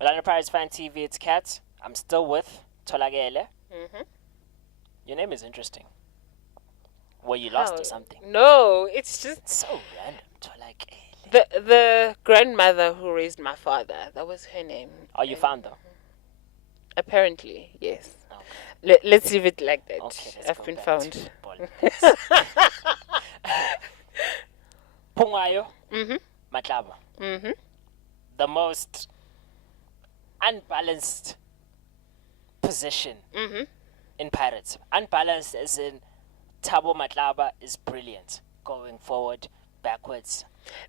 Orlando Pirates Fan TV, it's Kat. I'm still with Tholakele. Mm-hmm. Your name is interesting. Were you lost or something? No, it's just It's so random. Tholakele. the grandmother who raised my father. That was her name. Oh, you found them? Apparently, yes. Okay. Let's leave it like that. Okay, let's I've go been back found. to football. Phungwayo, Mm-hmm. Matlaba. Mm-hmm. The most unbalanced position Mm-hmm. in Pirates. Unbalanced as in Thabo Matlaba is brilliant. Going forward, backwards.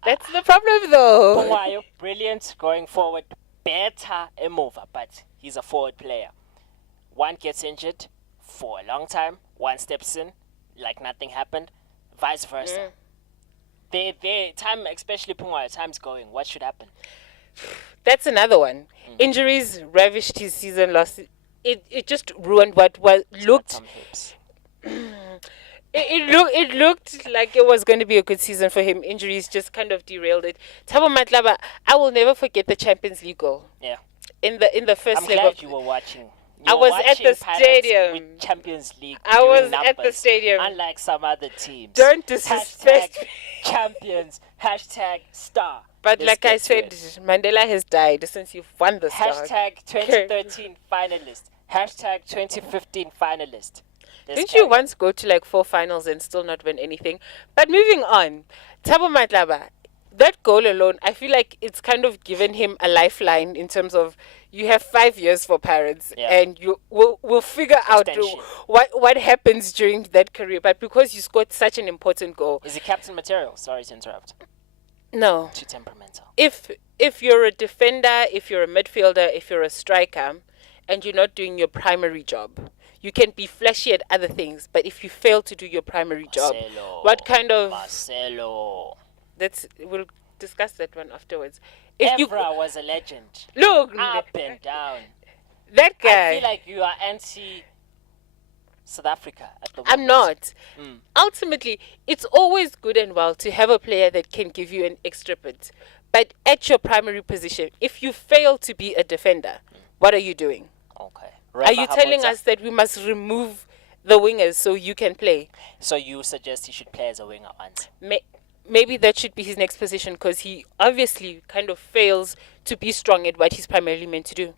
That's the problem, though. Phungwayo, brilliant. Going forward, better emuva, but he's a forward player. One gets injured for a long time. One steps in like nothing happened. Vice versa. They time, especially Phungwayo, time's going. What should happen? That's another one. Injuries ravished his season last. It just ruined what looked. Some hips. It looked like it was going to be a good season for him. Injuries just kind of derailed it. Thabo Matlaba, I will never forget the Champions League goal. Yeah. In the first I'm leg glad of. you were watching. I was at the stadium. With Champions League. I was numbers, at the stadium. Unlike some other teams. Don't disrespect Hashtag champions. Hashtag star. But Let's like I get to said, it. Mandela has died since you've won the star. Hashtag 2013 finalist. Hashtag 2015 finalist. Didn't you once go to like 4 finals and still not win anything? But moving on, Thabo Matlaba, that goal alone, I feel like it's kind of given him a lifeline in terms of you have 5 years for Pirates, and you will figure out what happens during that career. But because you scored such an important goal, Is he captain material? Sorry to interrupt. no. Too temperamental. If you're a defender, if you're a midfielder, if you're a striker, and you're not doing your primary job, you can be flashy at other things. But if you fail to do your primary job, what kind of Marcelo. we'll discuss that one afterwards. Evra was a legend. Look, Up and down. that guy. I feel like you are anti South Africa at the moment. I'm not. Ultimately, it's always good and well to have a player that can give you an extra bit. But at your primary position, if you fail to be a defender, what are you doing? Okay. Are you telling us that we must remove the wingers so you can play? So you suggest he should play as a winger once? Maybe that should be his next position because he obviously kind of fails to be strong at what he's primarily meant to do.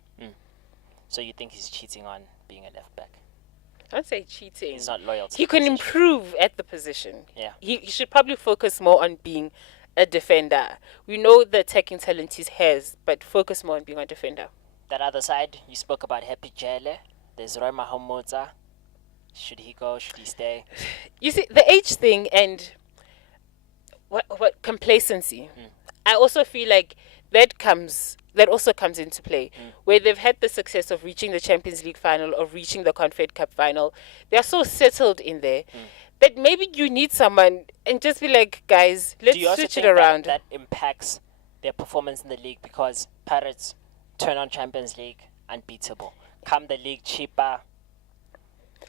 So you think he's cheating on being a left back? I don't say cheating. He's not loyal to He the can position. improve at the position. Yeah. He should probably focus more on being a defender. We know the attacking talent he has, but focus more on being a defender. That other side, you spoke about Happy Jele. There's Roy Mahamudza. Should he go? Should he stay? You see, the age thing and what complacency. I also feel like that also comes into play. Where they've had the success of reaching the Champions League final or reaching the Confed Cup final. They're so settled in there that maybe you need someone and just be like, guys, let's Do you also switch think it around. That impacts their performance in the league because Pirates turn on Champions League unbeatable. Come the league cheaper.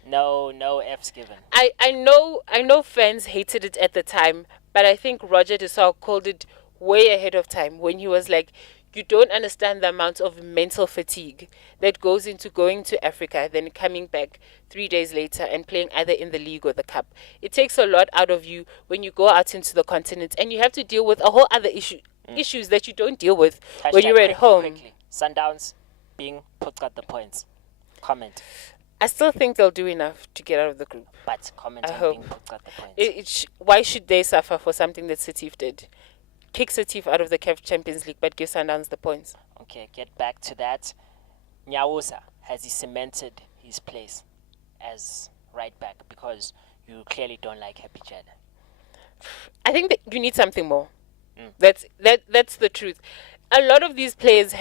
No F's given. I know fans hated it at the time, but I think Roger de Saul called it way ahead of time when he was like, you don't understand the amount of mental fatigue that goes into going to Africa, then coming back 3 days later and playing either in the league or the cup. It takes a lot out of you when you go out into the continent and you have to deal with a whole other issues that you don't deal with when you're at home. Quickly. Sundowns being put at the points. Comment. I still think they'll do enough to get out of the group. But comment I on hope. being put at the points. Why should they suffer for something that Setif did? Kick Setif out of the CAF Champions League, but give Sundowns the points. Okay, get back to that. Nyawusa, has he cemented his place as right back? Because you clearly don't like Happy Jele. I think that you need something more. That's the truth. A lot of these players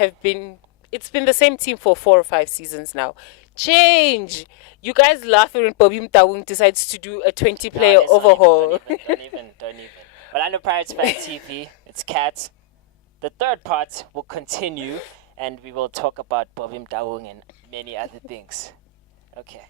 it's been the same team for 4 or 5 seasons now. Change. You guys laugh when Bobby Mtawung decides to do a 20-player overhaul. Don't even. Well, I know Pirates Fan TV. It's Kat. The third part will continue, and we will talk about Bobby Mtawung and many other things. Okay.